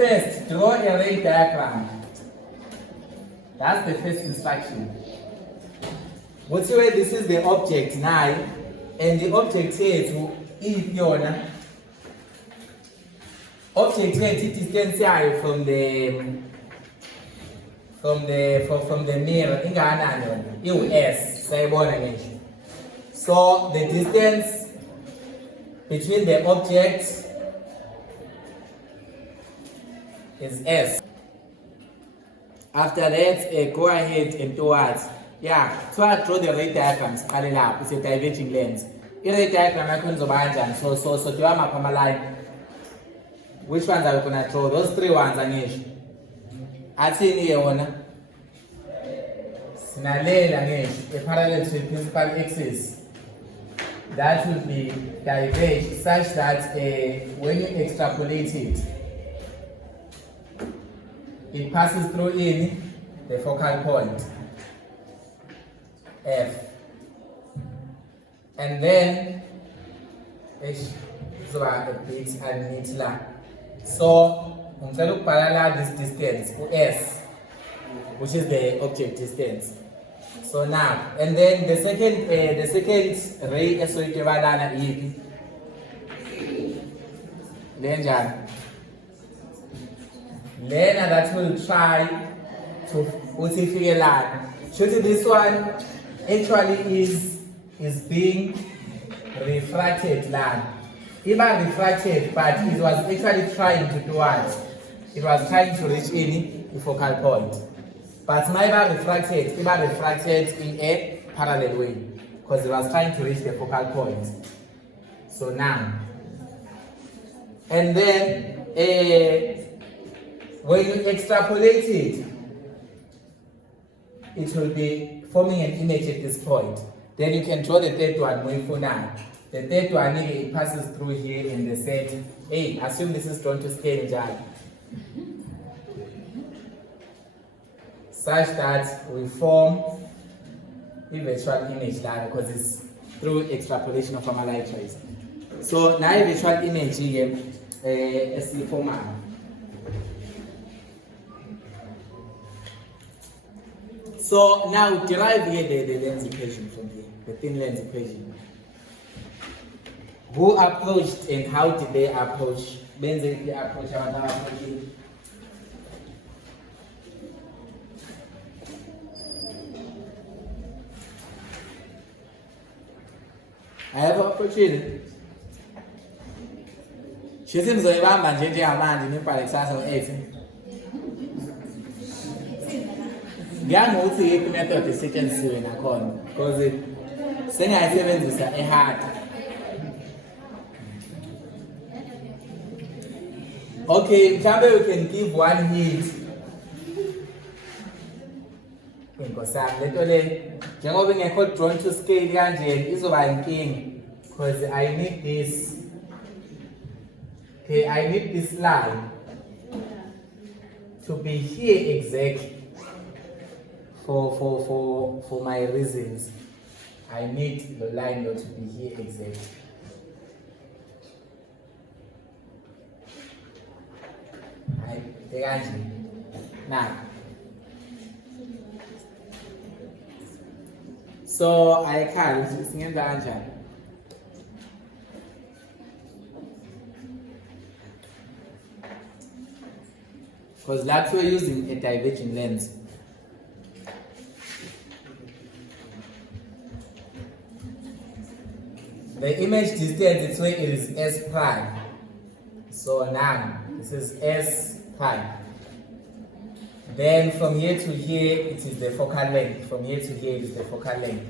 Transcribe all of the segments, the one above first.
First, draw a ray diagram. That's the first instruction. What's the way this is the object now, and the object here to if yona. Object here distance here from the mirror. Ingana yona. S. Sayibona ngisho. So the distance between the objects is S. After that, go ahead and towards. Yeah, so I draw the ray diagrams. It's a diverging lens. The ray diagram I couldn't so do I line? Which ones are we gonna draw? Those three ones are niche. I see here one. Sinalela niche, a parallel to the principal axis. That will be diverged such that when you extrapolate it, it passes through in the focal point F, and then so a bit and meet la. So I'm going to parallel this distance S, which is the object distance. So now, and then the second ray associated with Lena that will try to figure line. Should this one actually is being refracted line. Even refracted, but it was actually trying to do what? It was trying to reach in the focal point. But neither refracted in a parallel way, because it was trying to reach the focal point. So now, and then when you extrapolate it, it will be forming an image at this point. Then you can draw the third one more for now. The third one it passes through here in the set A. Assume this is drawn to scale jar. Such that we form a virtual image there because it's through extrapolation of our light rays. So now a virtual image here is the format. So now derive here the lens equation from here, the thin lens equation. Who approached and how did they approach? Basically approach our approach. I have an opportunity. She seems like I'm a JJ Amand in Palexas or 8. Young will see if method is second soon a con because it saying I 7 is a hard. Okay, Campbell we can give one hint. Because I'm literally being a code drawn to scale and is over king because I need this. Okay, I need this line to be here exactly for my reasons. I need the line not to be here exactly. Now, so I can't sing the answer. Because that's we're using a diverging lens. The image distance is where it is S prime. So now this is S prime. Then from here to here it is the focal length. From here to here it is the focal length.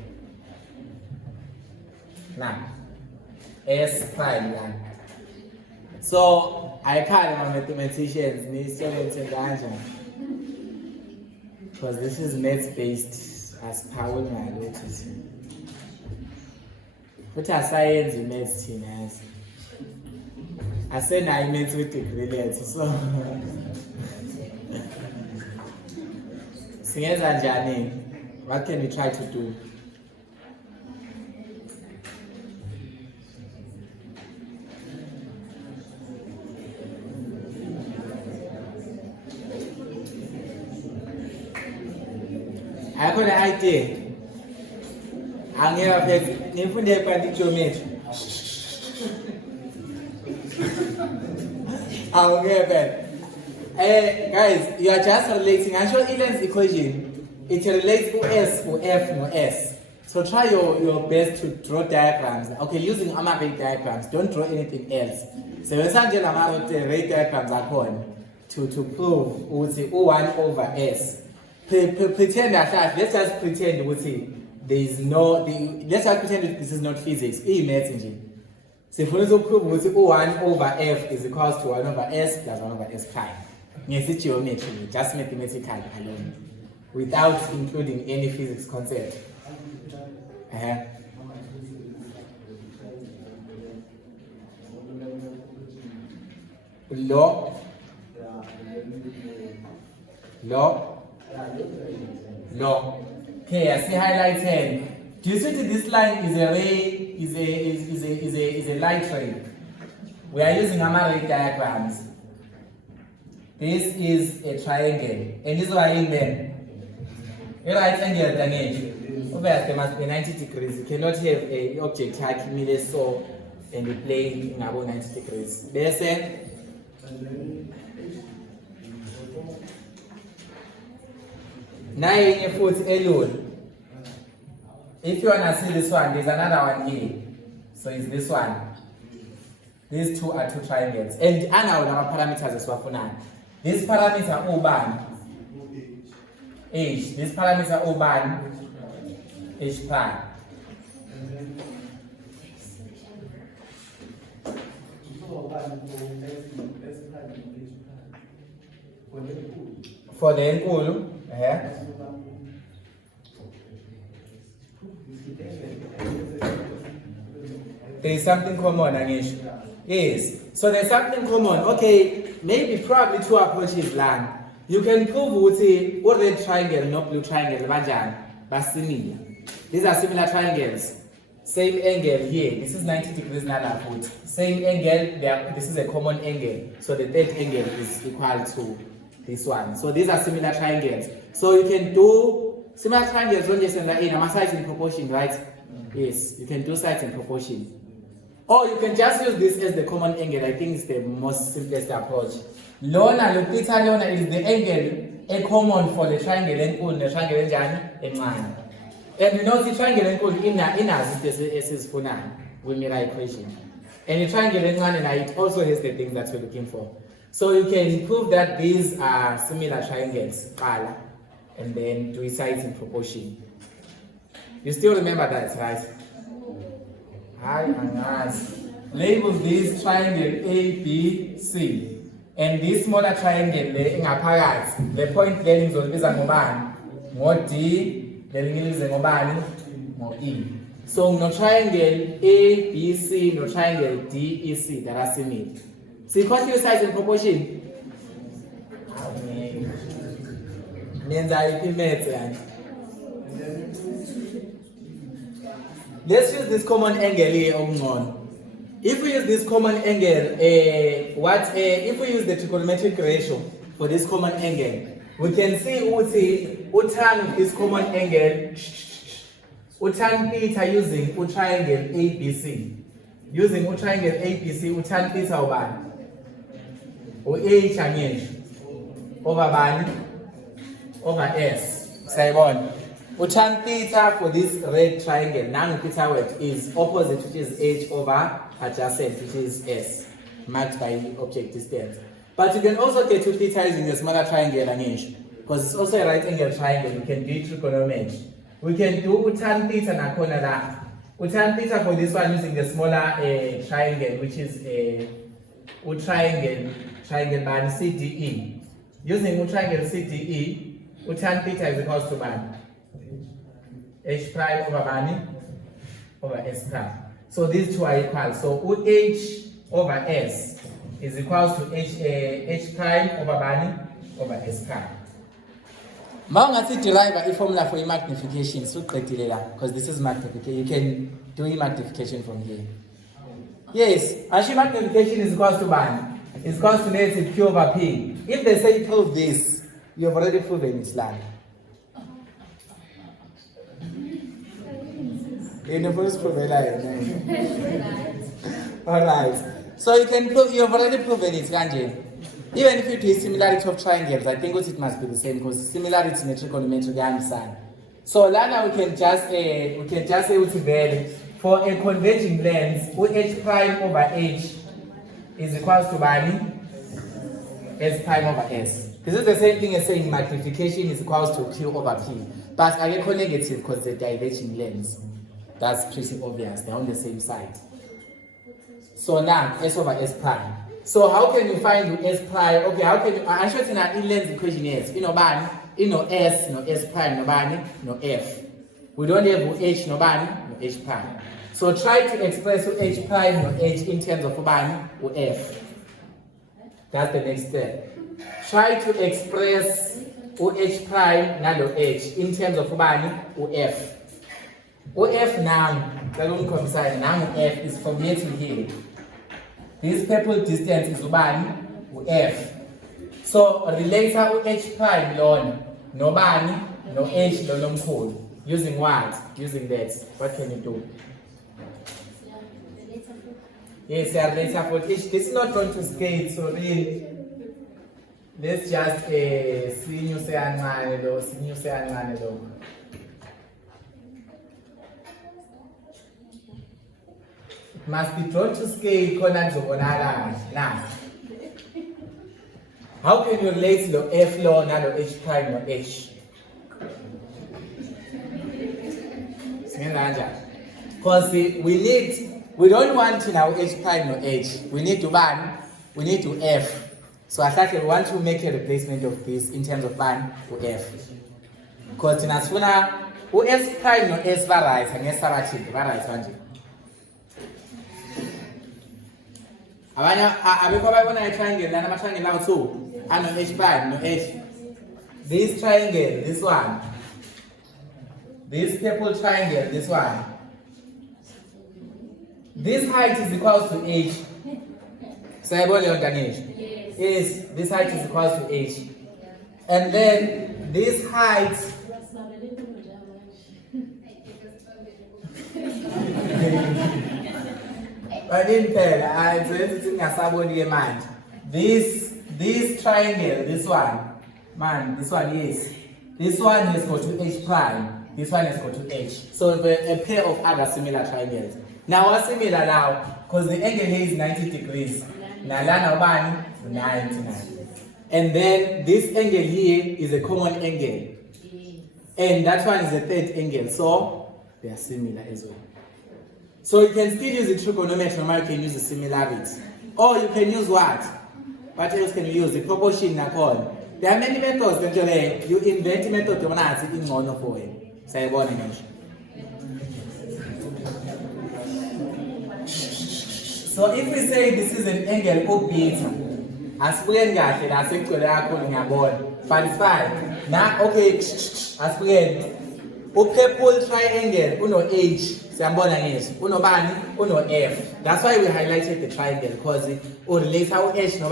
Now S prime now. So I call my mathematicians need students in the answer. Because this is maths based as Paul my notice. What are science and maths team has? I said I meant with the brilliant, so singers and Janine, what can we try to do? Ayikho le idea. Angeke phela ngifunde ibhanti geometry. Angeke. Guys, you are just relating. I show Elen's equation. It relates US or F or S. So try your best to draw diagrams. Okay, using Amabate diagrams. Don't draw anything else. So we're saying about the rate diagrams are going to prove O1 over S. Pretend that let's just pretend there is no. Let's just pretend that this is not physics. It's maths engine. So if we want to prove O1 over F is equals to 1 over S plus 1 over S prime. It's geometry, just mathematical alone, without including any physics concept. Law. Okay, I see highlighted. Do you see that this line is a ray? Is a light ray? We are using Amabate diagrams. This is a triangle, and this is why in there. A right angle triangle. Obviously, there must be 90 degrees. You cannot have an object like so and the plane in about 90 degrees. There's a nine foot alone. If you want to see this one, there's another one here. So it's this one. These two are two triangles. And now our parameters as well. This parameter O1 H. This parameter O1 H prime. For the enkulu, there is something common, Anish. Yes. So there's something common. Okay, maybe probably two approaches land. You can prove what red triangle, not blue triangle, but similar. These are similar triangles. Same angle here. This is 90 degrees another foot. Same angle. This is a common angle. So the third angle is equal to this one. So these are similar triangles. So you can do similar triangles when you send that in sides in proportion, right? Yes, you can do sides in proportion. Or you can just use this as the common angle. I think it's the most simplest approach. Lona is the angle a common for the triangle and the triangle and and you know the triangle and in is for now with Mira equation. And the triangle and it also has the things that we're looking for. So you can prove that these are similar triangles, and then do sides in proportion. You still remember that, right? Hi, and label this triangle A, B, C. And this smaller triangle, the point there is always a D, the E. So no triangle A, B, C, no triangle D, E, C that are similar. So you can't use size in proportion. Let's use this common angle here. If we use this common angle, if we use the trigonometric ratio for this common angle, we can see utan this common angle, utan theta using triangle ABC. Using triangle ABC, utan theta or H over S. Simon. Utan theta for this red triangle, now theta word is opposite, which is H over adjacent, which is S, marked by object distance. But you can also get to theta using the smaller triangle because it's also a right angle triangle. You can do trigonometry. We can do utan theta na corner that. Utan theta for this one using the smaller triangle, which is a triangle by CDE. Using triangle CDE, utan theta is equal to man. H prime over bani over S prime. So these two are equal. So H over S is equal to H prime over bani over S prime. Now I'm derive a formula for magnification. So because this is magnification. You can do magnification from here. Yes, actually magnification is equal to bani. It's equal to negative Q over P. If they say prove this, you have already proven Islam. In the first prove Alright. So you can prove, you've already proven it, Kanje. Even if you do similarity of triangles, I think it must be the same because similarity in trigonometry understand. So now we can just say for a converging lens, h prime over h is equals to s prime over s. This is the same thing as saying magnification is equals to q over p. But I get negative because they're diverging lens. That's pretty obvious. They're on the same side. So now s over s prime. So how can you find s prime? Okay, how can you actually in an lens equation is s prime, no f. We don't have h no h prime. So try to express h prime no h in terms of f. That's the next step. Try to express h prime nalo h in terms of f. F now, f is from here to here. This purple distance is f. So relate h prime lona no h lo using what? Using that. What can you do? Yes, later for h. This is not going to scale, so really let's just see you say it must be drawn to scale. Now, how can you relate the f law and the h prime or h? Because we don't want to now h prime or h. We need to f. So I thought we want to make a replacement of this in terms of or f. Because in asuna s prime or s varies and s varies. Triangle too. And no h prime, no h. This triangle, this one. This purple triangle, this one. This height is equal to h. So yes, this height is equal to h. And then this height I didn't tell. I think mind. This triangle, this one, this one is. This one is equal to h prime. This one is equal to h. So a pair of other similar triangles. Now what's similar now? Because the angle here is 90 degrees. Now 99. And then this angle here is a common angle. And that one is a third angle. So they are similar as well. So you can still use the trigonometry, or you can use the similarity. Or you can use what? What else can you use? The proportion. There are many methods. You invent a method in one of them. So if we say this is an angle O beta, as we get it, as we find now, okay, as we get purple triangle, uno H. Uno F. That's why we highlighted the triangle because it relates how H no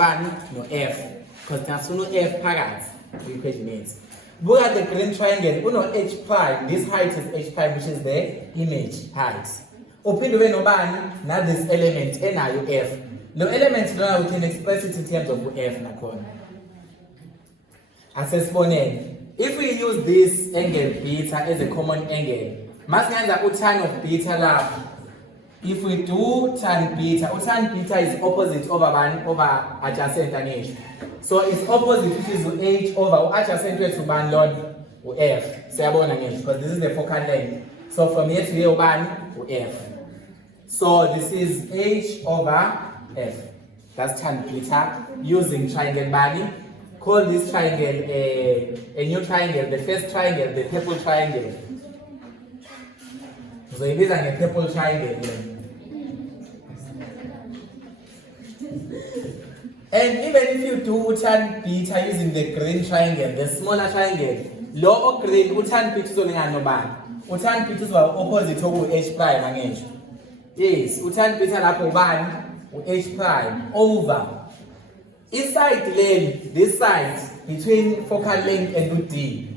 F. Because there's no F parallel to equation is. Look at the green triangle, uno H prime. This height is H prime, which is the image height. Open the way no now this element F. The element now we can express it in terms of F as exponent. If we use this angle beta as a common angle, tan of beta lab. If we do tan beta is opposite over adjacent and h. So it's opposite, which is h over adjacent to log f. Because this is the focal length. So from here to here f. So this is h over f. That's tan beta using triangle body. Call this triangle a new triangle, the first triangle, the purple triangle. So it is a purple triangle here. And even if you do tan beta using the green triangle, the smaller triangle, low or green, tan beta is only no bad. Tan beta is opposite to h prime again. Yes, tan beta is h prime over. Inside length, this side between focal length and D.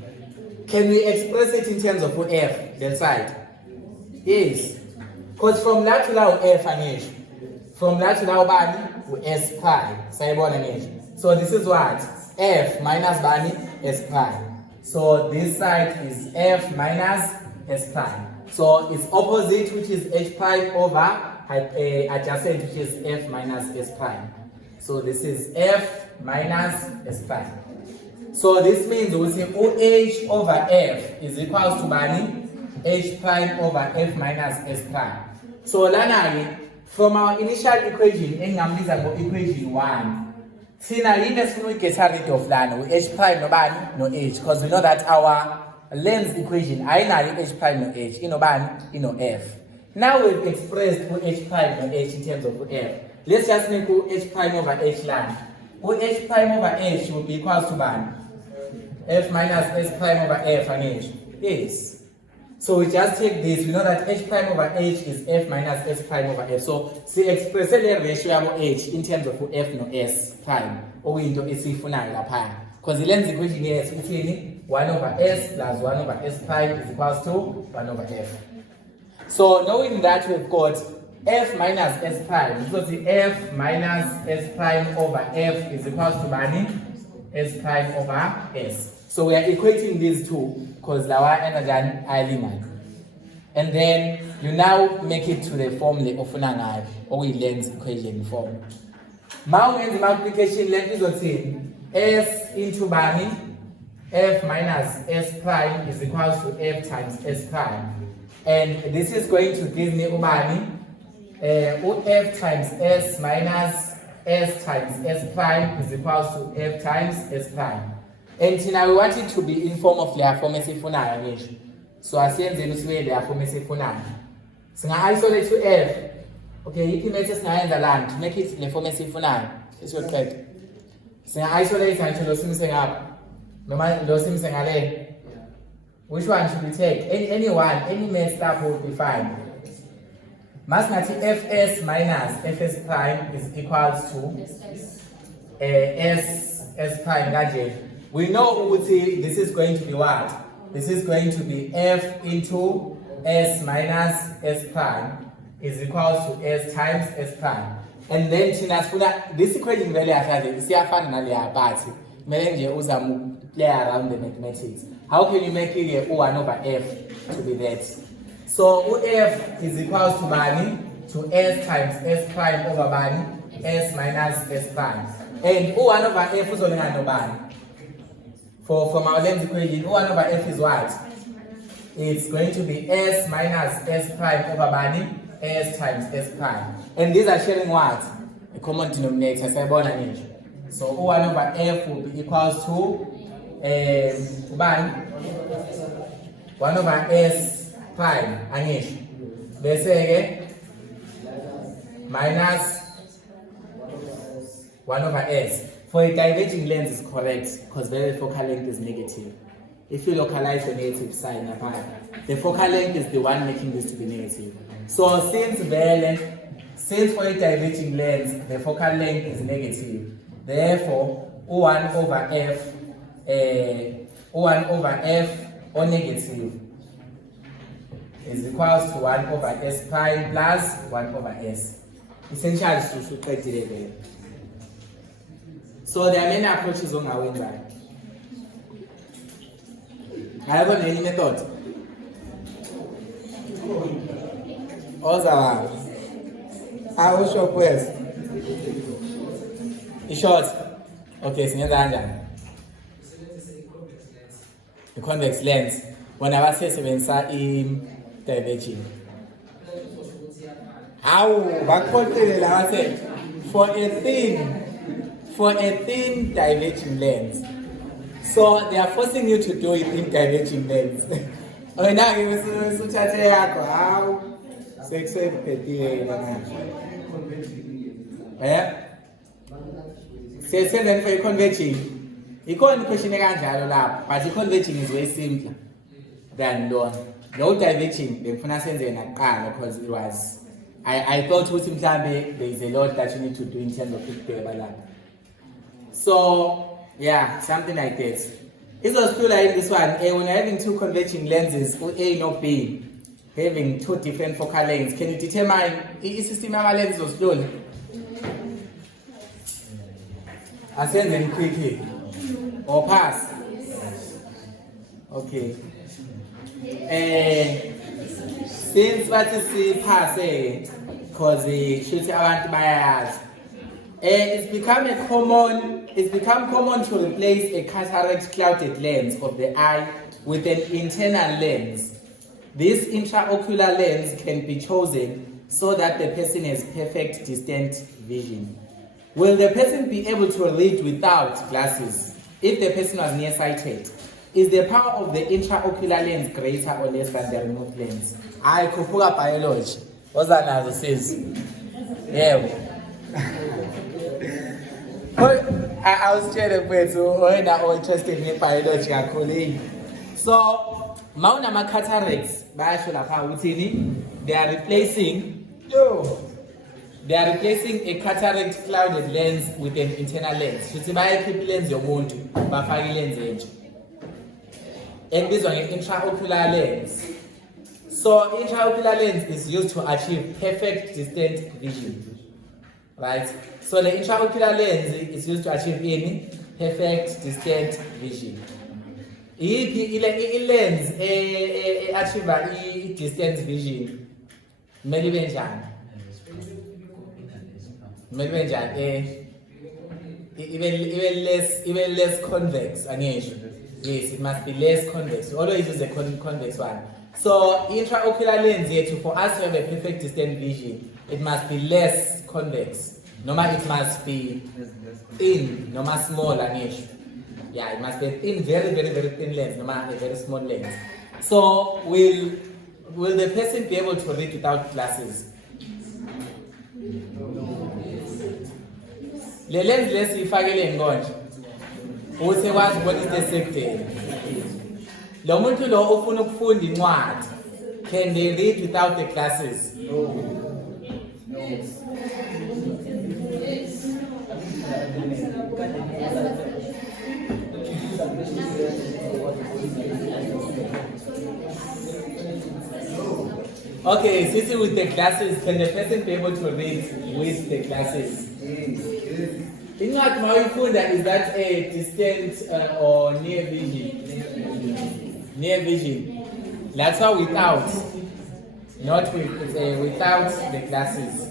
Can we express it in terms of f, the side? Yes. Because from la to la F angisho. From la to la bani S prime. Sayibona ngisho. So this is what? F minus bani S prime. So this side is F minus S prime. So it's opposite, which is H prime, over adjacent, which is F minus S prime. So this is F minus S prime. So this means we say OH over F is equals to bani H prime over F minus S prime. So lana from our initial equation, equation 1, Tina let's get rid of lana H prime no bani no H, because we know that our length equation I know H prime no H, bani F. Now we've expressed H prime no H in terms of F. Let's just make H prime over H lana. H prime over H will be equals to bani F minus S prime over F and H. Yes. So we just take this. We know that H prime over H is F minus S prime over F. So see express the ratio of H in terms of F no S prime. Or we into S ifunayo lapha. Because the length equation here is between 1 over S plus 1 over S prime is equals to 1 over F. So knowing that we've got F minus S prime, so the F minus S prime over F is equals to bani S prime over S. So we are equating these two because lawa energy are. And then you now make it to the formula of unangai or we length equation form. Now in the multiplication, let me go see S into bani F minus S prime is equals to F times S prime. And this is going to give me ubani F times S minus S times S prime is equals to F times S prime. And now we want it to be in form of their form esifunayo. So I say their form esifunayo. So now isolate to F. Okay, you can make it now in the land to make it the form esifunayo. It's what correct. So now isolate until those things up. Which one should we take? Any messed up will be fine. Mathematics Fs minus Fs prime is equals to S prime. We know this is going to be what? This is going to be F into S minus S prime is equals to S times S prime. And then this equation really has play around the mathematics. How can you make it O1 over F to be that? So OF is equals to bani to S times S prime over bani S minus S prime. And O1 over F is only no bani. From our length equation, O1 over F is what? It's going to be S minus S prime over bani S times S prime. And these are sharing what? A common denominator. So O1 over F will be equals to 1 over S prime anish. Let's say again minus 1 over S. For a diverging length is correct because the focal length is negative. If you localize the negative sign, the focal length is the one making this to be negative. So since for a diverging length the focal length is negative, therefore O1 over F or negative is equals to 1 over S prime plus 1 over S. Essentially, you should get it. So there are many approaches on our way by. I haven't any method. Also, I will show quest. In short, okay, so the convex lens. When I was saying diverging. How? For a thin diverging lens. So they are forcing you to do it in diverging lens. Oh, now you will how? Say 7 for converging. You can't question but the converging is way simpler than loan. No diverging, the finance because it was. I thought with him there is a lot that you need to do in terms of it. So yeah, something like this. It was still like this one. When you're having two converging lenses, A not B, having two different focal lengths. Can you determine i-system yama-lens zosiloni? Asenzeni quickly. Or pass? Okay. Since what is the pass, because should abantu bayayazi. It's become common to replace a cataract clouded lens of the eye with an internal lens. This intraocular lens can be chosen so that the person has perfect distant vision. Will the person be able to read without glasses if the person was nearsighted? Is the power of the intraocular lens greater or less than the removed lens? I khuphuka biology. What's that now says? Yeah. I was trying to put when I was interested in biology actually. So, maunama cataracts, they are replacing a cataract clouded lens with an internal lens. Shuthi bayakhipha lens yomuntu bafaka lens entsha. Ekubizwa nge-intraocular lens. So, intraocular lens is used to achieve perfect distant vision. Right? So the intraocular lens is used to achieve perfect distant vision. I lens achieve distance vision. Maybe even less convex. Yes, it must be less convex. We always use the convex one. So intraocular lens, for us to have a perfect distant vision, it must be less convex. Normal, it must be thin, normal small anish. Yeah, it must be thin, very, very, very thin lens, normal a very small lens. So will the person be able to read without glasses? Le lens less ifakele ngonje. Uthe wazi what is the sector. Lo muntu lo ufuna ukufunda incwadi. Can they read without the glasses? No. Okay, sitting with the glasses, can the person be able to read with the glasses? In what Mauyukunda is that a distant or near vision? Near vision. That's how without, not with, without the glasses.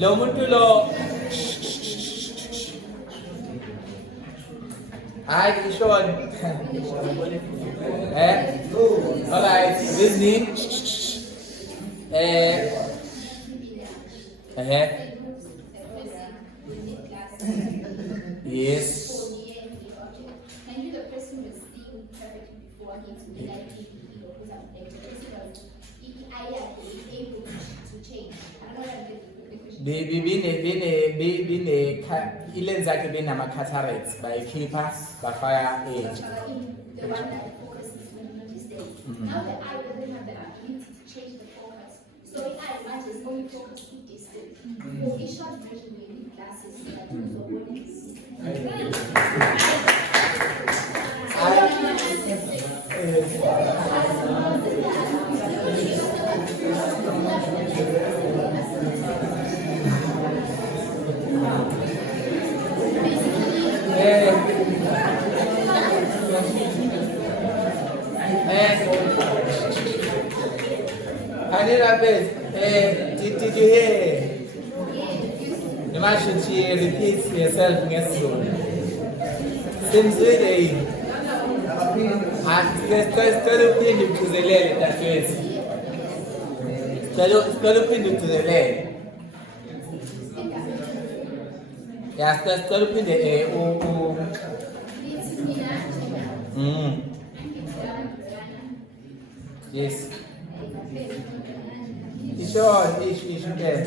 Lo muntu lo Hi, Sean. Alright, Disney. Yes. Can the person was seeing perfectly before him to be like able to change? I don't know ilenzi yakhe benama-cataracts bayikhipha bafaka age. The one that focuses when you notice this. Now the eye doesn't have the ability to change the focus. So the eye matches only focus to distance. For a short version, we need glasses that use the Did you hear? The man she repeats herself next to Seems really. Start pinding to the left that way. Start pinding to the left. Yeah, start pinding Yes. Sure, you can.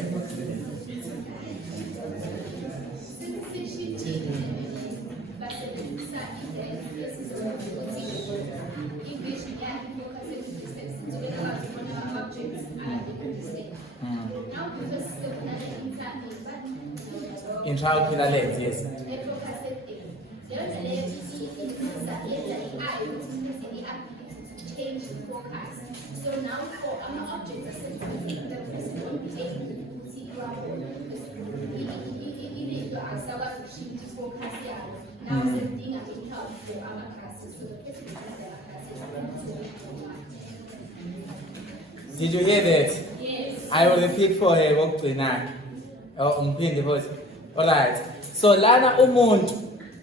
intraocular lens, yes. Change the focus. So now for an object, the person will be taking focus. Now something I can help for other classes. So the person Did you hear that? Yes. I will repeat for her walk to now. Alright. So lana umuntu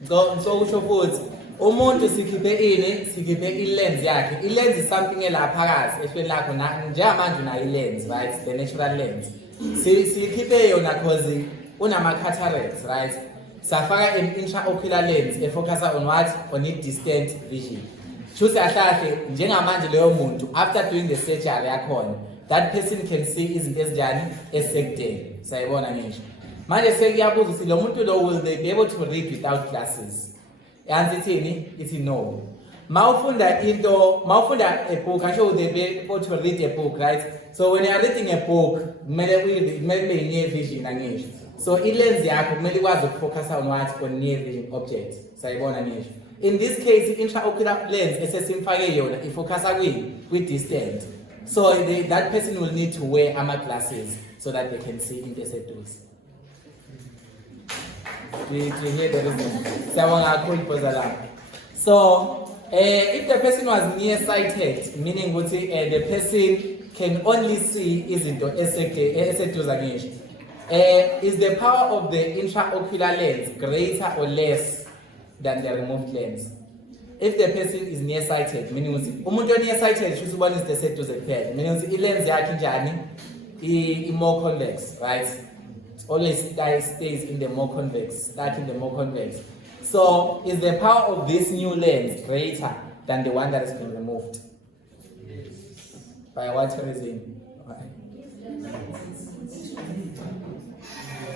so usho futhi umuntu sikhiphe i-lens yakhe. I-lens is something elaphakazi ehlweni lakho njengamanje unayo i-lens, right? The natural lens. Sikhiphe yona because unama-cataracts, right? Safaka an intraocular lens efocusa on what? On distant vision. Choose ahlahle njengamanje leyo muntu after doing the surgery yakhona, that person can see izinto ezinjani esekudeni. Sayibona ngisho. Manje sekuyabuza ukuthi lo muntu lo will they be able to read without glasses? Answer ithi no. Mawufunda a book, I'm sure will they be able to read a book, right? So when you are reading a book, kumele near vision ngisho. So i-lens yakho kumele ikwazi ukufocus on what? On near vision objects. Sayibona ngisho. In this case, intraocular lens esesimfake yona ifocusa with-distant. So that person will need to wear glasses so that they can see into seduce. We hear the reason. So, if the person was nearsighted, meaning the person can only see izinto eseduze ngisho. Is the power of the intraocular lens greater or less than the removed lens? If the person is nearsighted, meaning umuntu nearsighted should ubona izinto eseduze kuphela, meaning i-lens yakhe njani more convex, right? It always stays in the more convex, So is the power of this new lens greater than the one that has been removed? By what reason?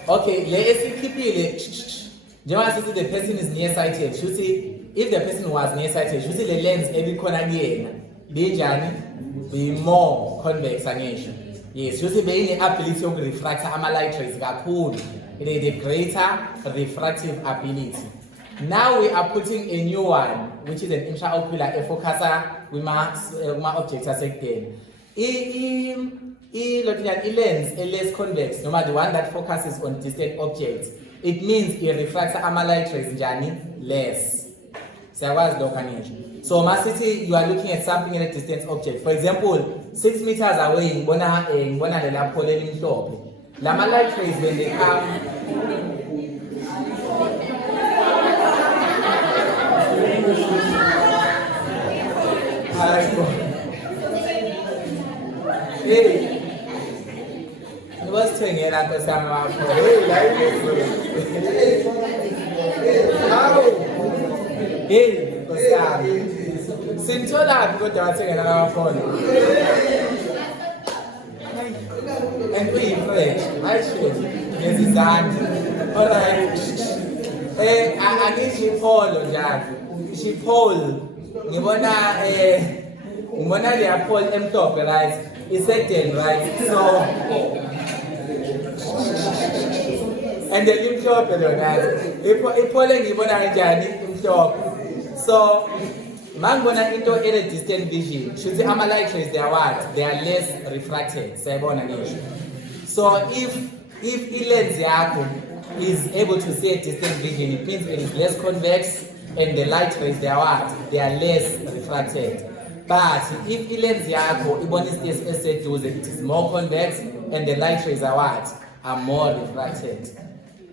Okay, the person is nearsighted. You see, if the person was nearsighted, you see the lens every corner be more convex again. Yes, you see the ability to refract light rays the greater refractive ability. Now we are putting a new one, which is an intraocular focuser with my objects as again. Lens less convex, no matter the one that focuses on distant objects. It means it refracts light rays less. So Masiti, you are looking at something in a distant object. For example, 6 meters away, Lama light rays when they come. Hey. Was saying it at some Sintola because they are saying another phone. And we French, I should. Yes, it's that. Alright. I need she Paul or Jack. She Paul. You wanna they are Paul M top, right? It's second, right? So and the limb shop, guys. If Pauling you wanna limb shop. So Mangona into a distant vision. Should the light rays they are what? They are less refracted. So if lens is able to see a distant vision, it means it is less convex and the light rays they are what? They are less refracted. But if lens it is more convex and the light rays are what? Are more refracted.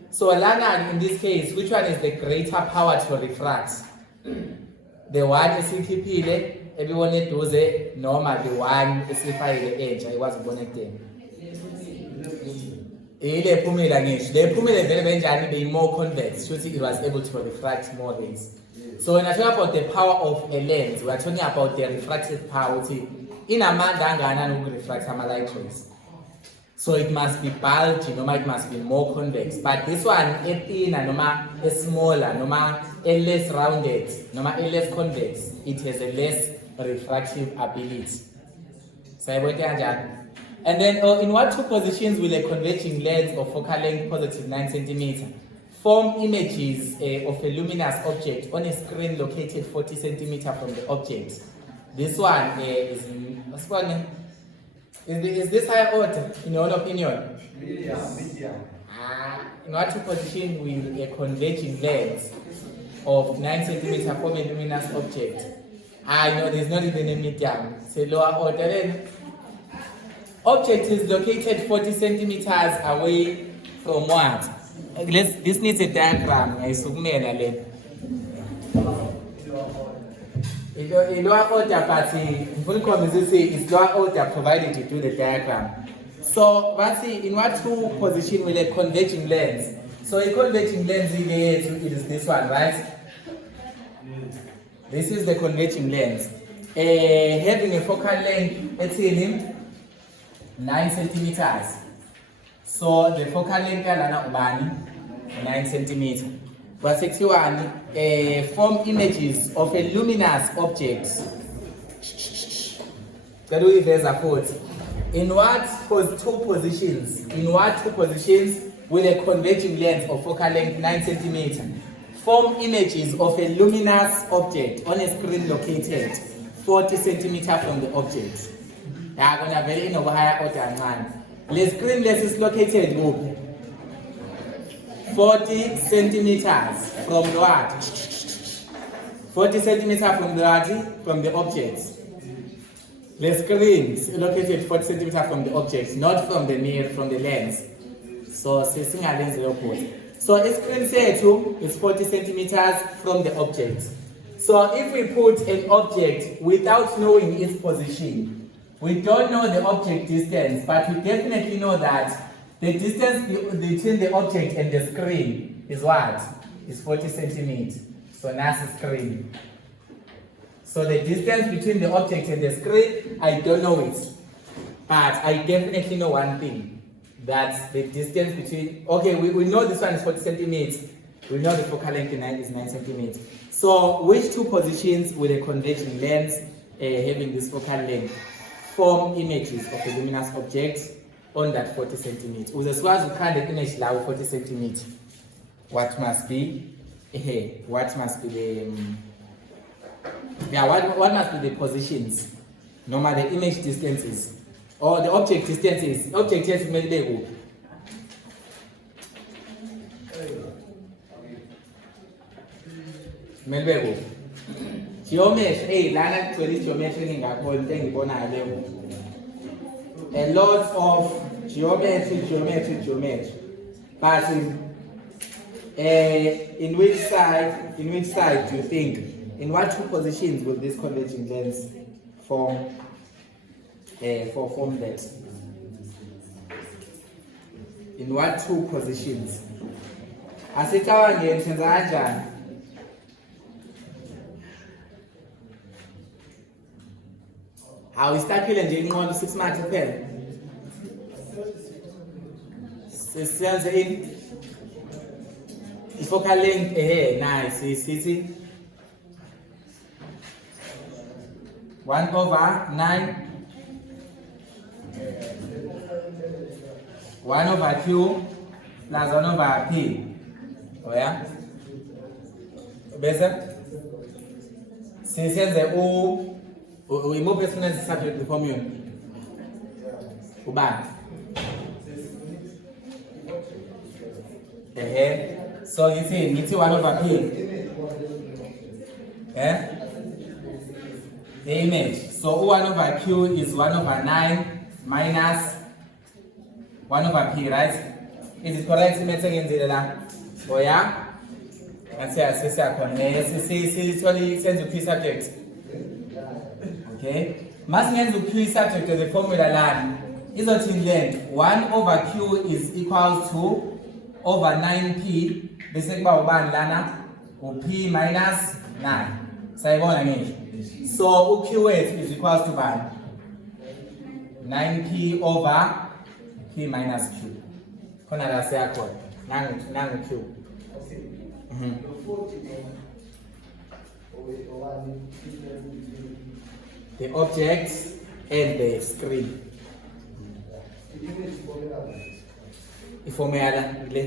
So Lana, in this case, which one is the greater power to refract? The one is ikhiphile, everyone does it normal, the one is the edge, I was connected. The more convex, shooting it was able to refract more rays. So when I talk about the power of a lens, we are talking about the refractive power. In a man, who refracts light rays. So it must be bulgy, it must be more convex. But this one, a thinner, a smaller, a less rounded, a less convex. It has a less refractive ability. And then in what two positions will a converging lens of focal length positive 9 cm form images of a luminous object on a screen located 40 centimeters from the object. This one is this higher order in your opinion? Medium. In what position with a converging lens of 9 centimeters from a luminous object? I know there's not even a medium. It's a lower order. Then object is located 40 centimeters away from what? This needs a diagram. In lower order, but full conversation is lower order provided you do the diagram. So, in what two position will a converging lens? So, a converging lens is this one, right? This is the converging lens. Having a focal length, let's say 9 centimeters. So, the focal length is 9 centimeters. But 61, form images of a luminous object. In what two positions with a converging lens of focal length 9 centimeters? Form images of a luminous object on a screen located 40 centimeters from the object. The screen is located 40 centimeters from what? 40 centimeters from the object. The screen is located 40 centimeters from the object, not from the mirror, from the lens. So, so a screen set is 40 centimeters from the object. So, if we put an object without knowing its position, we don't know the object distance, but we definitely know that the distance between the object and the screen is what? Is 40 centimeters. So, that's the screen. So the distance between the object and the screen, I don't know it. But I definitely know one thing. That's the distance between, okay, we know this one is 40 centimeters. We know the focal length is 9 centimeters. So which two positions will a converging lens having this focal length form images of a luminous object on that 40 centimeters? With as well as we can the image now 40 centimeters. What must be the what must be the positions? Normally the image distances or the object distances. Object is made Melbego. Geometry, lana geometry a lot of geometry. But in which side do you think? In what two positions will this converging lens form that? In what two positions? Asitawa ngenza kanjani? Awusitakile nje inqondo 6 marks kuphela. Sisenze in focal length nice sithi 1/9 1/Q plus 1/P. Oh yeah? Bese sisenze imuphi esinenze subject the formula? Ubani? So ngithi 1/P. The image. So 1/Q is 1/9 minus 1/P, right? Is it correct? Oh yeah? That's it. Send P subject. Okay. Must mean the P subject of the formula line. Is what in length 1/Q is equals to over 9P. Bese kuba ubani lana? P minus 9. Sayibona ngisho. So Q is equals to 9P over P minus Q. Khona la siyakhona. Nangu Q. The object and the screen. Ifomela le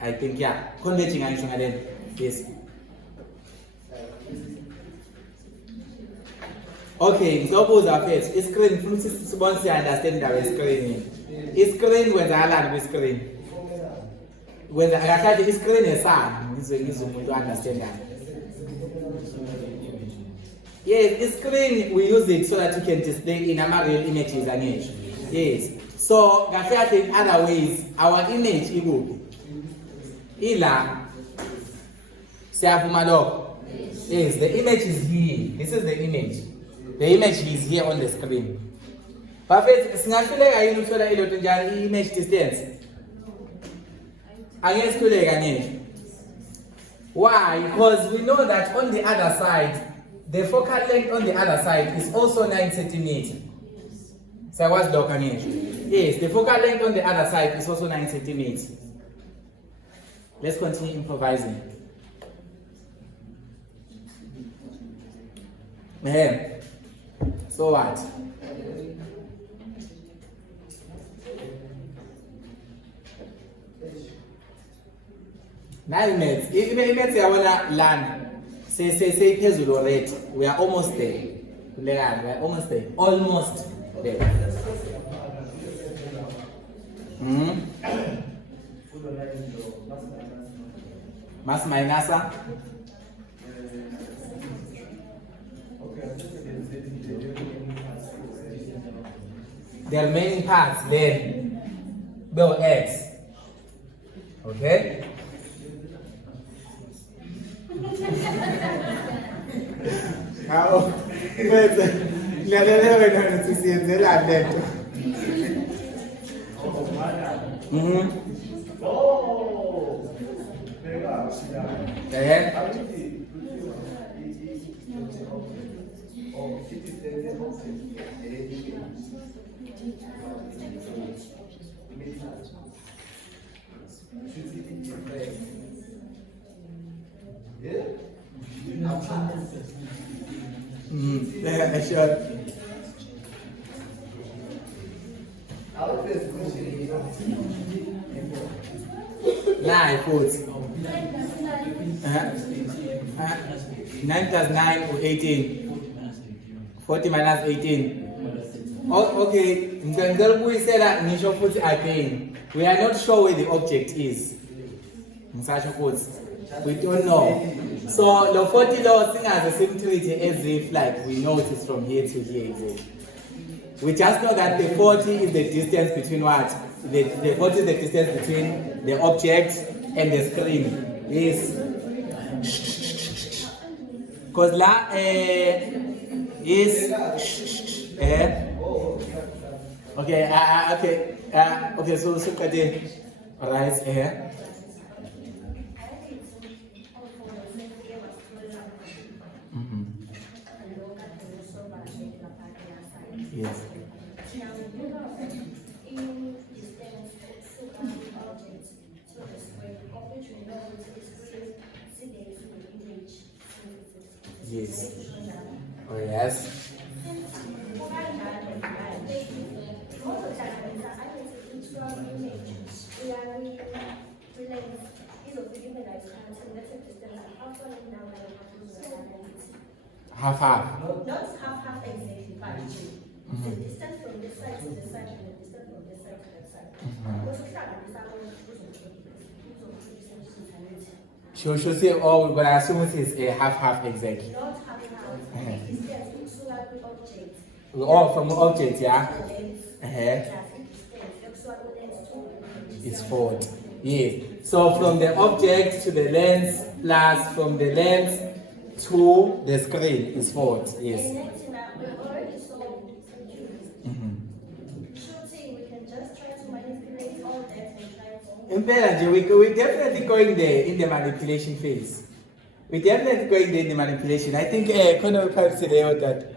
I think, yeah. Converging and then, yes. Okay, ngizobuza first. Iscreen futhi sibone siya-understand indaba yescreen. Iscreen kwenzakalani kwiscreen? Akahle iscreen esani ngize umuntu understandayo. Yes, iscreen we use it so that you can display in real images angisho. Yes. So kahle in other ways our image ikuphi? Ila. Siyavuma lokho? Yes, the image is here. This is the image. The image is here on the screen. Perfect. Singahluleka yini ukuthola ilotho njalo i-image distance? Angeke sihluleka nje. Why? Because we know that on the other side, the focal length on the other side is also 9 centimeters. So what's the nje? Yes, the focal length on the other side is also 9 centimeters. Let's continue improvising. So what? Now image I wanna land. Say phezulu already. We are almost there. We are almost there. Almost there. Mas minus. The remaining parts then will X. Okay? How? Yeah, sure. Nine foot. 9 plus 9 or 18. 40 minus 18. Oh, okay. We are not sure where the object is. We don't know. So the 40 law thing has a similarity as if like we know it is from here to here exactly. We just know that the 40 is the distance between what? The 40 is the distance between the object and the screen. Yes. Because la is okay, so rise here. Yes. Yes. Oh yes. Half. Not half exactly, but the distance from this side to this side and the distance from this side to that side. She'll say, oh, we're gonna assume it is a half exactly. Not half. The distance from the object. Oh, from the object, yeah. It's forward. Yes. So from the object to the lens plus from the lens to the screen is forward. Yes. We're definitely going there in the manipulation phase. We're definitely going there in the manipulation. I think Kono will probably say that.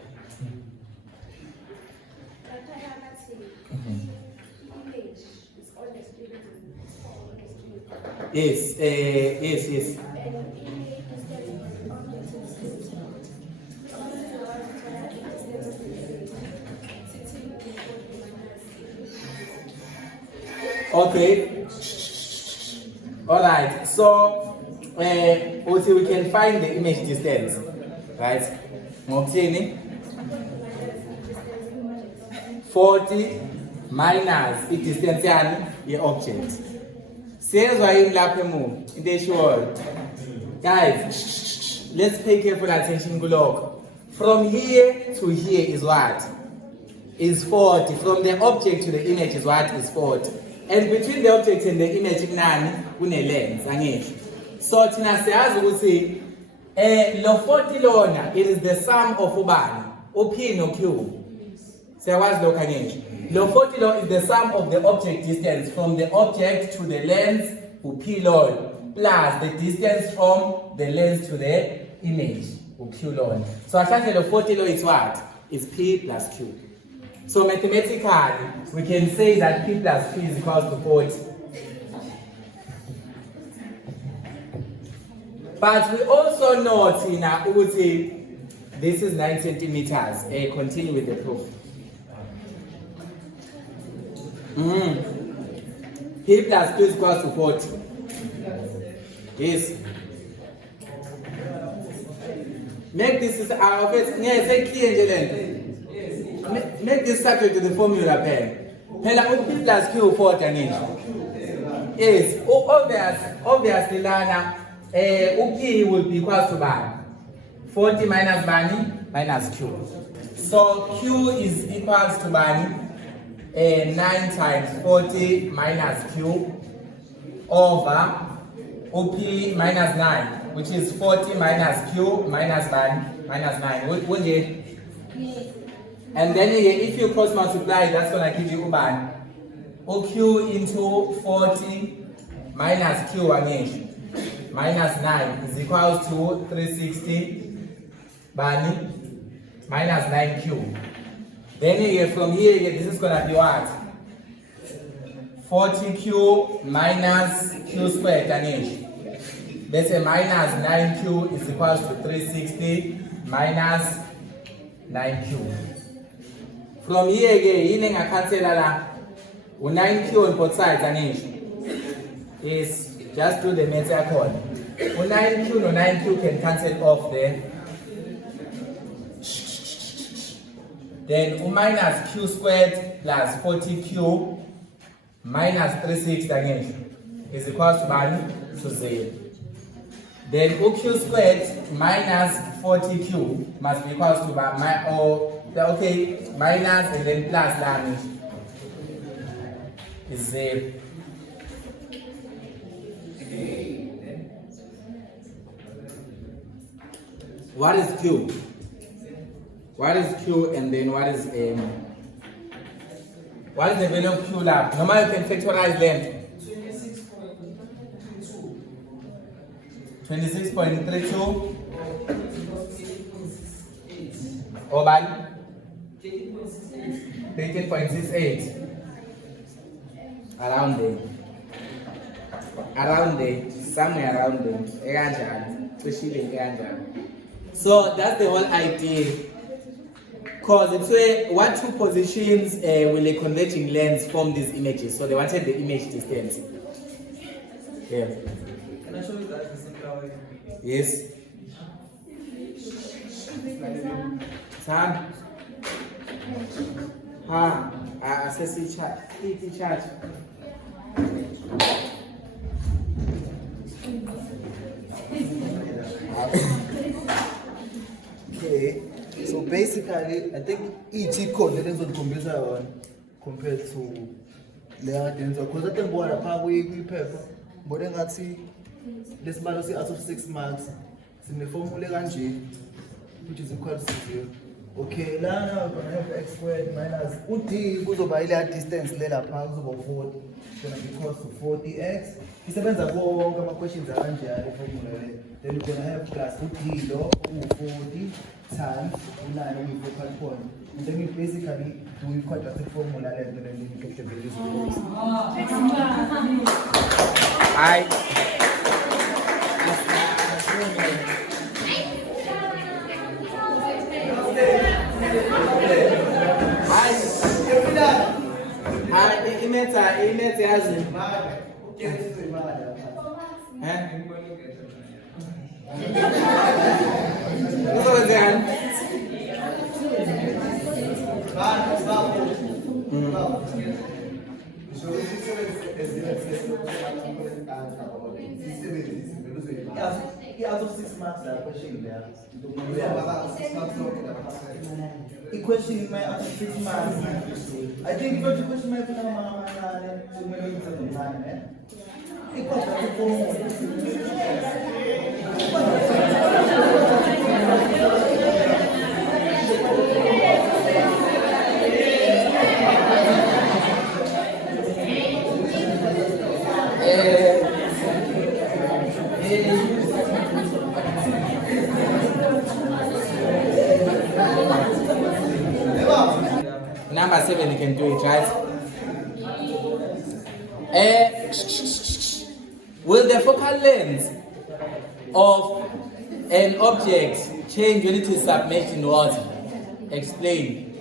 Yes, yes. Okay. Alright, so also we can find the image distance, right? Ngokthini? 40 minus i-distance yani ye-object. Siyezwa yini lapha emuva into eshiwoyo? Guys, let's pay careful attention kulokho. From here to here is what? Is 40. From the object to the image is what? Is 40. And between the object and the image kunani? Kune-lens, angisho. So thina siyazi ukuthi lo 40 lona, it is the sum of ubani? U-P no-Q. Siyakwazi lokho angisho. Lo 40 lo is the sum of the object distance from the object to the lens, u-P lona, plus the distance from the lens to the image, u-Q lona. So actually the 40 lo is what? Is P plus Q. So mathematically, we can say that P plus Q is equal to 40. But we also know, Tina, this is 9 centimeters. Continue with the proof. P plus Q is equal to 40. Yes. Make this make this subject to the formula pen. Phela u-P plus Q 40 anisho. Yes, obviously lana u-P will be equal to bani? 40 minus bani? Minus Q. So Q is equals to bani? 9 times 40 minus Q over OP minus 9, which is 40 minus Q minus 9. Wouldn't you? And then if you cross multiply, that's going to give you Uban. OQ into 40 minus Q again. Minus 9 is equals to 360 Bani minus 9Q. Then from here, this is going to be what? 40Q minus Q squared again. Let's say minus 9Q is equals to 360 minus 9Q. From here again, I cancel 9Q on both sides, is just do the meta code. 9Q no 9Q can cancel off there. Then minus Q squared plus 40Q minus 360 again is equals to 0. Then OQ squared minus 40Q must be equals to minus and then plus is 0. What is Q? What is Q and then what is what is the value of Q lab? Normally you can factorize them. 26.32 or by 13.68 around there, somewhere around there. So that's the whole idea. Because it's where what two positions will a converging lens form these images. So they wanted the image distance. Yeah. Can I show you that? Yes. Sam. Access chat. Chat. Okay. So basically, I think each code that is on computer one compared to the other things. Because I think what a we paper, but then I see this balance out of 6 marks. In the formula which is equal to 0. Okay, now we're going to have x squared minus UT goes over the distance later pounds over 40. It's going to be equal to 40x. This depends on what questions are on the formula. Then we're going to have plus UT 40 times 9 we focal point. And then we basically do a quadratic formula and then we get the values of Uzokwenzekani? Out of 6 marks, that question there. The question might out of 6 marks. I think if the question might be Number 7, you can do it, right? Will the focal length of an object change when it is submerged in water? Explain.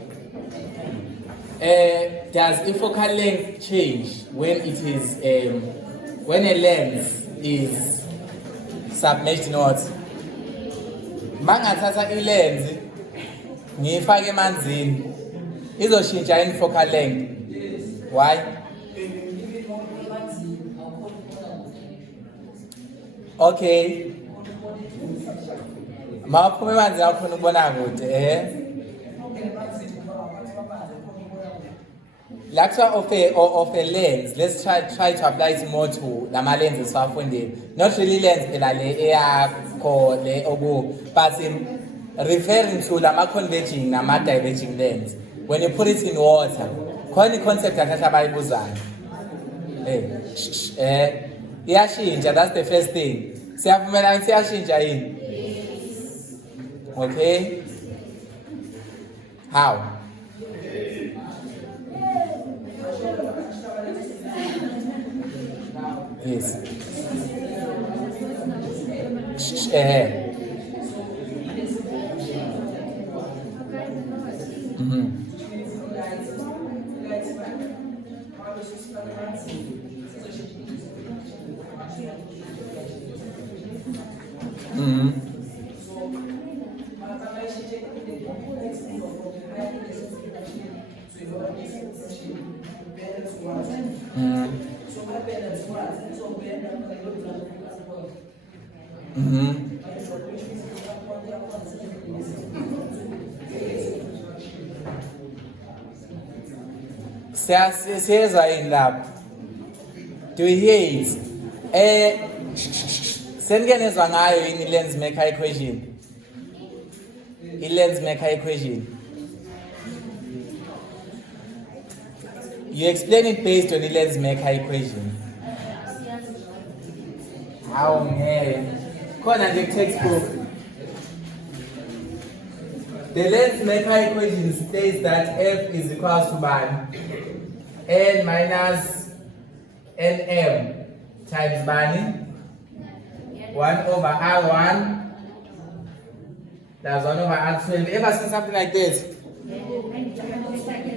Does a focal length change when it is when a lens is submerged in water? Mangathatha i-lens ngiyifake emanzini izoshintsha in focal length. Why? Okay. Mawuphuma emanzini awukhona ukubona kude Lecture of a lens. Let's try to apply it more to lama lenses sawafundile. Not really lens phela le eyakho le oku, but referring to lama converging nama diverging lens. When you put it in water, khona concept akatha abayibuzayo. Iyashintsha, that's the first thing. Siyavumelana ukuthi iyashintsha yini? Okay? How? Yes. Siyezwa yini lapho? Do you hear it? Sengenezwa ngayo yini lens maker equation? I-lens maker equation. You explain it based on the lens maker equation. How khona nje textbook. The lens maker equation states that F is equal to 1 N minus Nm times 1 over R1. That's 1 over R12. Ever seen something like this?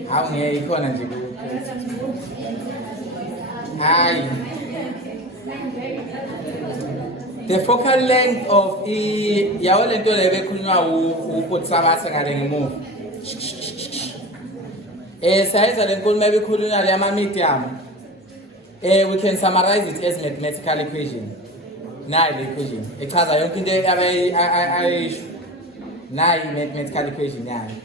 How many ikhona nje? Hi. The focal length of yawo lento lebe khulunywa uPotsabatha ngale ngemuva. Sayenza lenkulumo ebikhulunywa le ama medium. We can summarize it as mathematical equation. Nayi le equation. Echaza yonke into ayisho. Nayi mathematical equation yayo.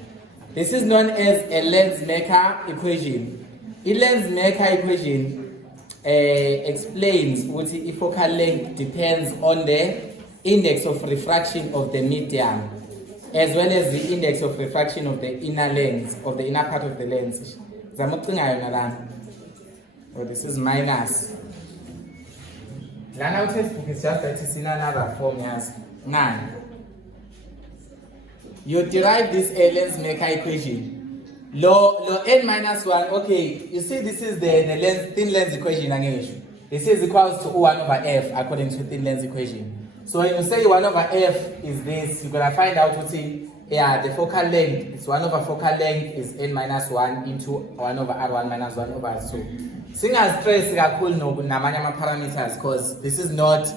This is known as a lens maker equation. A lens maker equation explains what the focal length depends on the index of refraction of the medium, as well as the index of refraction of the inner lens, of the inner part of the lens. Oh, this is minus. Lana textbook is just that it's in another form as 9. You derive this lens maker equation. Lo n minus 1, okay, you see this is the thin lens equation again. This is equals to 1 over f according to thin lens equation. So when you say 1 over f is this, you're gonna find out what the focal length is 1 over focal length is n minus 1 into 1 over r1 minus 1 over 2. Singa stress kakhulu namanye ama parameters because this is not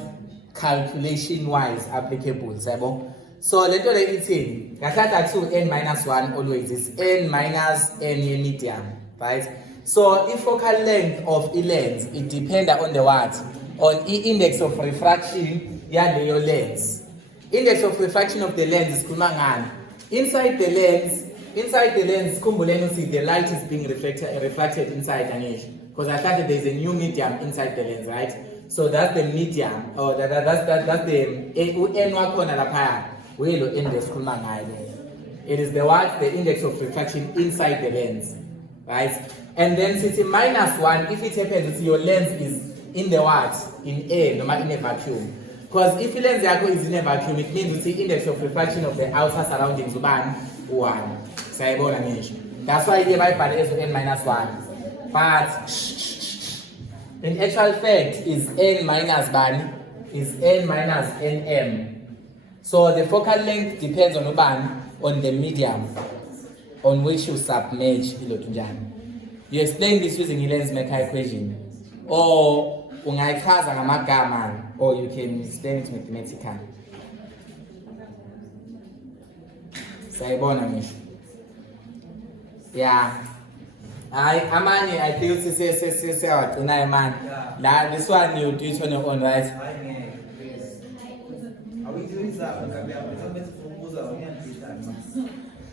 calculation wise applicable, sabo. So let us eating. Kahlata 2 n minus 1 always is n minus n medium, right? So if focal length of a lens, it depends on the what? On the index of refraction, yeah, your lens. Index of refraction of the lens is kumangani. Inside the lens, kumbuleni see the light is being reflected inside Anish. Because I thought there is a new medium inside the lens, right? So that's the medium, or that's the n wakona lapha. It is the what? The index of refraction inside the lens, right? And then since it's minus 1, if it happens, your lens is in the what? In air, no matter in a vacuum. Because if the lens is in a vacuum, it means you see index of refraction of the outer surroundings 1. That's why you might find n minus 1. But in actual fact is n minus 1 is n minus nm. So the focal length depends on the medium on which you submerge ilotunjani. You explain this using a lens maker equation, or ungayichaza ngamagama, or you can explain it mathematically. Sayibona ngisho. Yeah. Amanye I feel siyawagcina man. La this one you do it on your own, right?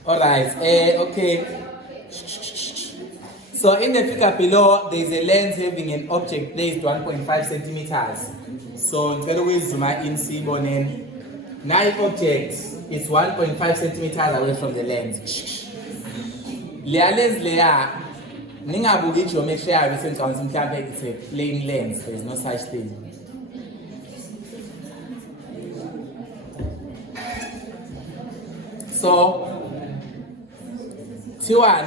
Alright, okay. So in the figure below, there is a lens having an object placed 1.5 centimeters. So instead of zoom in, see bonen. Now object is 1.5 centimeters away from the lens. Layer lens layer. Ningabuki geometry it's a plain lens. There is no such thing. So, T1,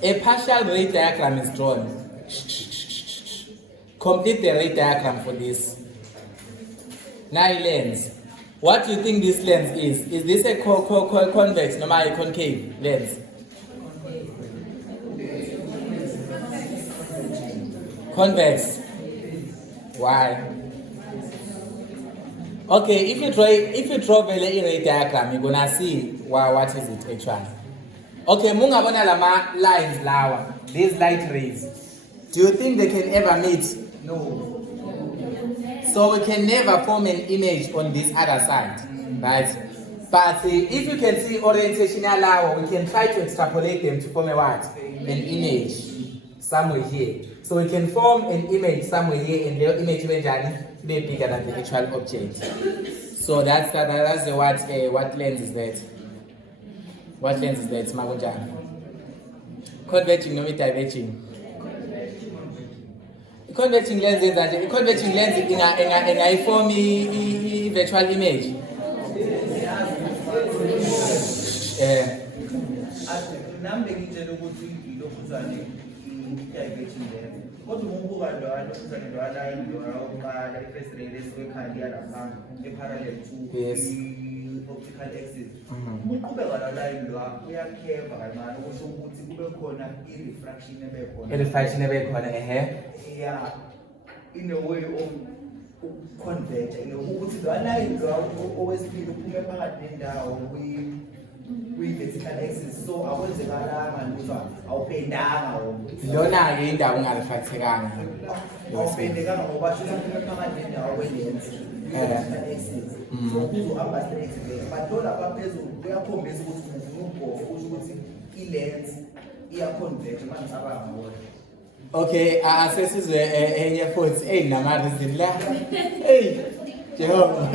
a partial ray diagram is drawn. Complete the ray diagram for this. Now lens. What do you think this lens is? Is this a convex, no matter a concave lens? Convex. Why? Okay, if you draw a ray diagram, you're gonna see what is it actually. Okay, mungabona lama lines lawa, these light rays. Do you think they can ever meet? No. So we can never form an image on this other side, right? But if you can see orientation lawa, we can try to extrapolate them to form a what? An image somewhere here. So we can form an image somewhere here, and the image will be bigger than the actual object. So that's the what lens is that? What lens is that? Magunjani. Converging, no diverging. Converging lens is that converging lens in a form virtual image. What do you want to do? I don't parallel to the optical axis. Refraction yeah, in a way of converge. In a line, always be looking at we vertical axis. So I was the and I'll pay down. Lona indawo ungalifakthekanga. Awuphendekanga ngoba shouldn't come at the audience. So kuzohamba straight there. But lapha phezulu kuyakhombisa ukuthi uvuma ukuthi i-lens iya-converge manje abangabona. Okay, asesizwe enye futhi nama-reason la. Hey, Jehova.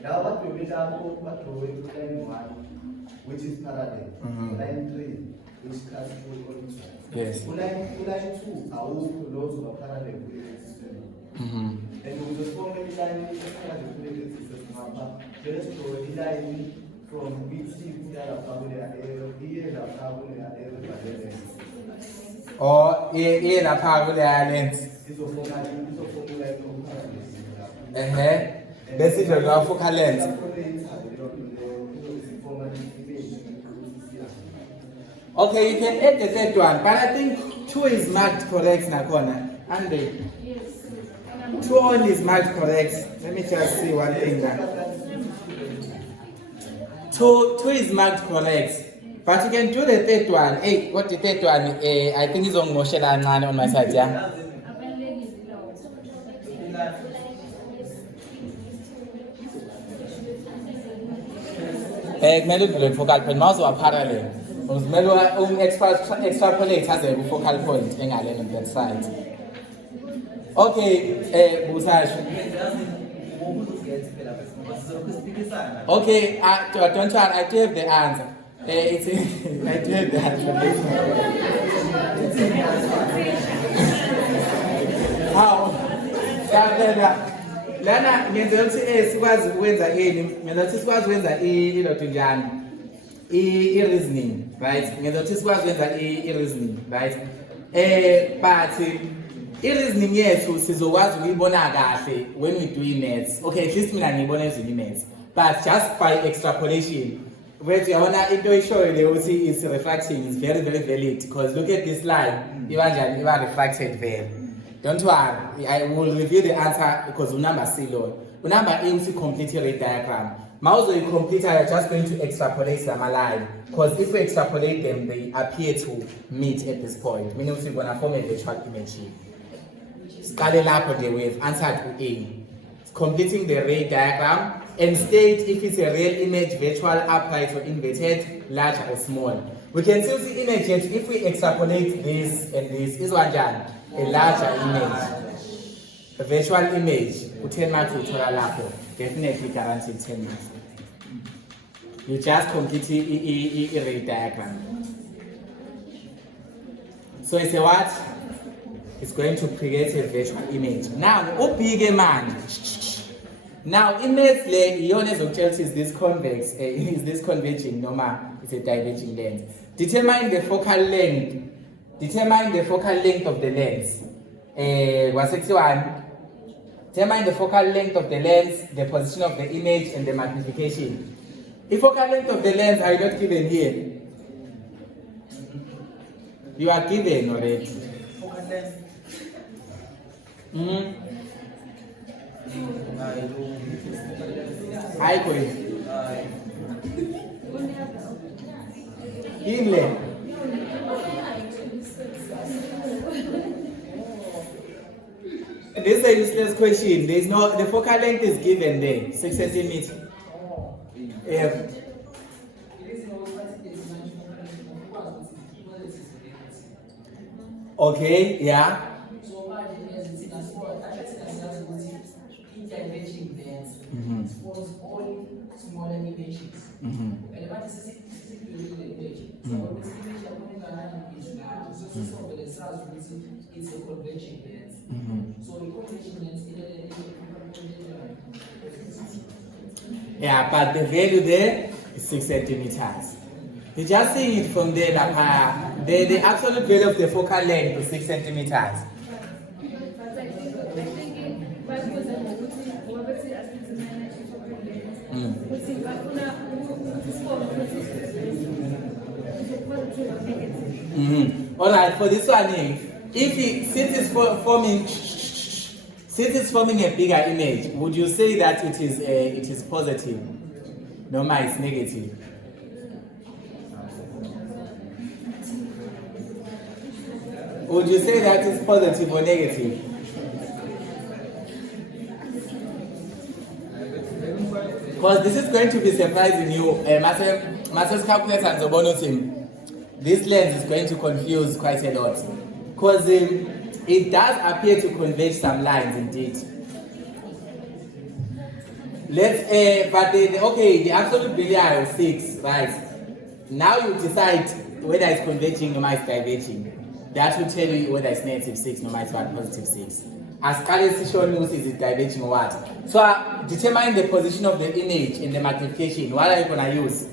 Now what we will line 1, which is parallel, line 3, which has yes. Line 2 are those who are parallel to the system. And we just form a line parallel to the system. Let's draw a line from which or lens. Bese nje focal length. Okay, you can add the third one, but I think 2 is marked correct nakhona. Andre. 2 only is marked correct. Let me just see one thing there. 2 is marked correct. But you can do the third one. Hey, what the third one? I think it's on Moshela on my side, yeah? Kumele udlule focal point mawuze wa parallel. Kumele extrapolate haze ku focal point engale on that side. Okay, Busasho. Okay, don't try. I do have the answer. I do have the answer. How? Lana ngenzela ukuthi sikwazi ukwenza yini? Ngenzela ukuthi sikwazi ukwenza ilotho njani? I-reasoning, right? Ngenzela ukuthi sikwazi ukwenza i-reasoning, right? But i-reasoning yethu sizokwazi ukuyibona kahle when we do maths. Okay, at least mina ngiyibona ezinye maths. But just by extrapolation, where uyabona into eshoyo le ukuthi is refracting is very very valid because look at this line, iba refracted there. Don't worry, I will review the answer because number C low. Number A is complete ray diagram. Mouse you complete, you're just going to extrapolate them line. Because if we extrapolate them, they appear to meet at this point. Meaning we're gonna form a virtual image here. Scale up on the wave, answer to A. Completing the ray diagram and state if it's a real image, virtual, upright or inverted, large or small. We can still see image yet if we extrapolate this and this is one jan. A larger image, a virtual image, 10 marks will definitely guaranteed 10 marks. You just complete a ray diagram. So it's a what? It's going to create a virtual image. Now, big man. Now, image is this convex, is this converging, normal, it's a diverging lens. Determine the focal length. Determine the focal length of the lens. 161. Determine the focal length of the lens, the position of the image, and the magnification. The focal length of the lens are not given here. You are given already. Focal length. I could. England. This is a useless question. There is no, the focal length is given there, 6 centimeters. Okay, yeah. It's a convention lens. So the convention lens yeah, but the value there is 6 centimeters. You're just seeing it from there that the absolute value of the focal length is 6 centimeters. All right, for this one, since it's forming a bigger image, would you say that it is positive? No, it's negative. Would you say that it's positive or negative? Because this is going to be surprising you. Master's calculator and the bonus team. This lens is going to confuse quite a lot. Because it does appear to converge some lines indeed. But the absolute value of 6, right? Now you decide whether it's converging or it's diverging. That will tell you whether it's negative 6 or it's positive 6. As Carlos shown knows, is it diverging or what? So determine the position of the image in the magnification. What are you going to use?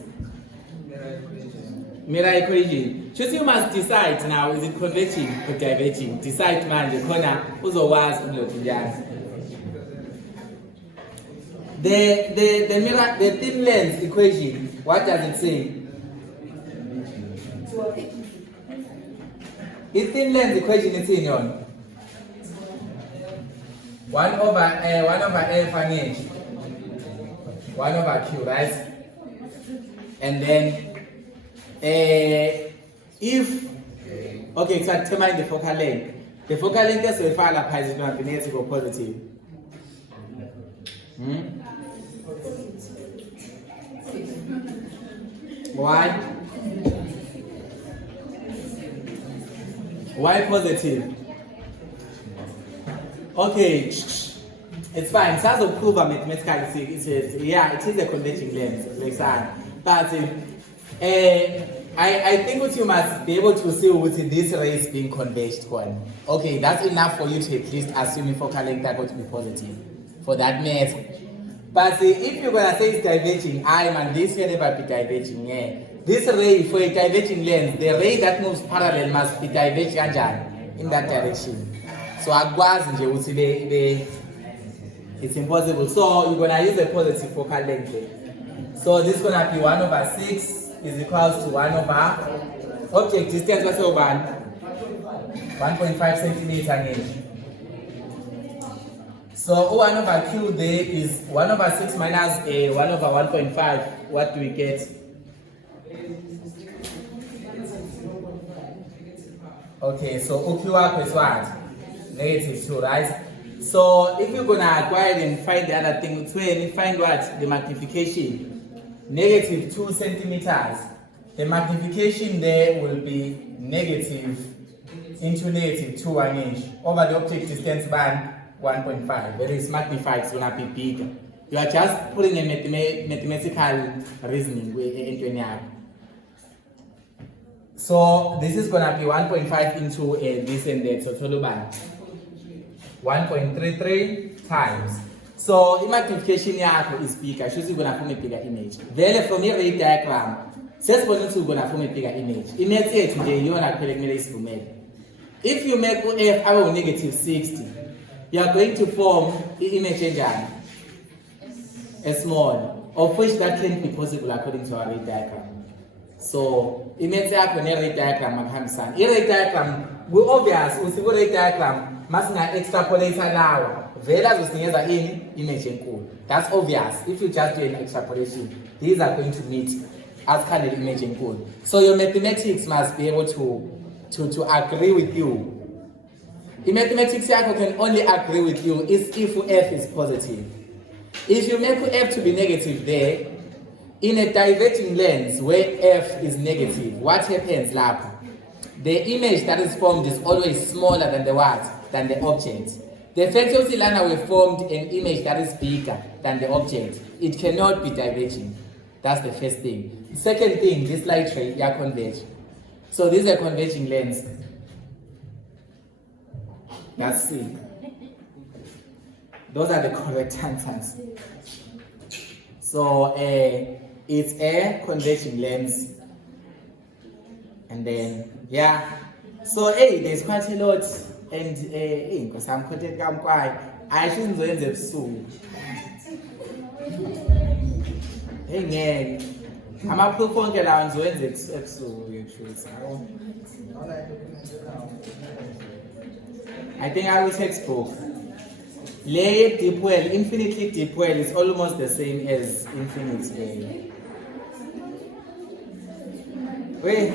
Mirror equation. So you must decide now, is it converging or diverging? Decide man, the corner, who's a was the thin lens equation, what does it say? The thin lens equation is in on 1 over F an inch, 1 over Q, right? And then if okay, so determine the focal length. The focal length is if I is going to be negative or positive. Why? Why positive? Okay, it's fine. So as a proof of mathematical, it says, yeah, it is a converging lens, like that. But I think what you must be able to see with this ray is being converged one. Okay, that's enough for you to at least assume the focal length are going to be positive for that method. But if you're gonna say it's diverging, this can never be diverging. Yeah. This ray for a diverging lens, the ray that moves parallel must be diverging in that direction. So it's impossible. So you're gonna use a positive focal length there. So this is gonna be 1 over 6 is equals to 1 over object distance was over 1.5 centimeters an inch. So 1 over Q there is 1 over 6 minus 1 over 1.5. What do we get? Okay, so OQ is what? Negative 2, right? So if you're gonna go ahead and find the other thing, find what? The magnification. Negative 2 centimeters. The magnification there will be negative into negative 2 an inch over the object distance band 1.5. Where it's magnified, it's gonna be bigger. You are just putting a mathematical reasoning into an app. So this is gonna be 1.5 into this and that. So total band 1.33 times. So the magnification is bigger. Shows you're gonna form a bigger image. Then from your ray diagram, says we're gonna form a bigger image. Image here today, you wanna calculate. If you make F our negative 60, you are going to form the image again, a small, of which that can be possible according to our ray diagram. So image yakho ne-ray diagram makuhambisana. I-ray diagram, obvious uthi ku-ray diagram masina extrapolator lawa vele azosinikeza ini image enkulu. That's obvious. If you just do an extrapolation, these are going to meet as kind of image enkulu. So your mathematics must be able to agree with you. In mathematics, you can only agree with you if F is positive. If you make F to be negative there, in a diverging lens where F is negative, what happens, Lapa? The image that is formed is always smaller than the what? Than the object. The fact that we formed an image that is bigger than the object, it cannot be diverging. That's the first thing. The second thing, this light ray, they are converge. So this is a converging lens. That's C. Those are the correct answers. So it's a converging lens. And then, yeah. So there's quite a lot. And because I'm content, I'm quiet. I shouldn't do the soon. Hey, I'm a proponent of the episode. I think I will text both. Layered deep well, infinitely deep well is almost the same as infinite. Wait.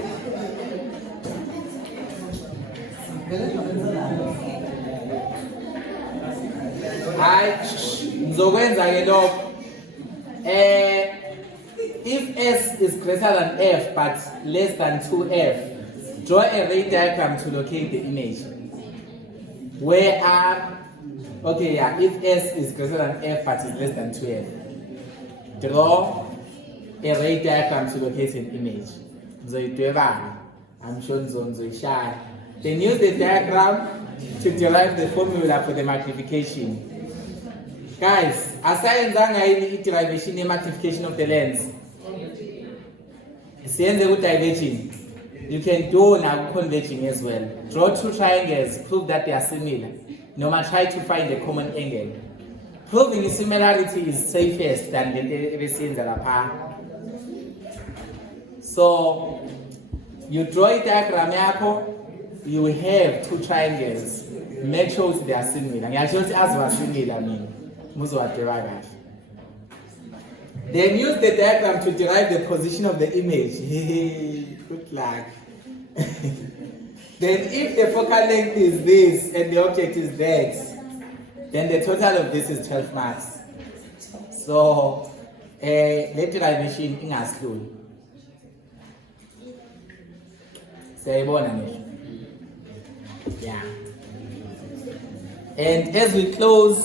If S is greater than F but less than 2F, draw a ray diagram to locate the image. Where if S is greater than F but is less than 2F, draw a ray diagram to locate an image. I'm sure Zoe. Then use the diagram to derive the formula for the magnification. Guys, aside the derivation and magnification of the lens, diverging. You can do now converging as well. Draw two triangles, prove that they are similar. No matter try to find a common angle. Proving similarity is safest than the scenes that are. So you draw a diagram yako, you have two triangles. Make sure they are similar. Ngiyasho as was similar mina. Muzowathiwa kahle. Then use the diagram to derive the position of the image. Good luck. Then if the focal length is this and the object is that, then the total of this is 12 marks. So let derivation ingasluli. Siyayibona ngisho. Yeah. And as we close,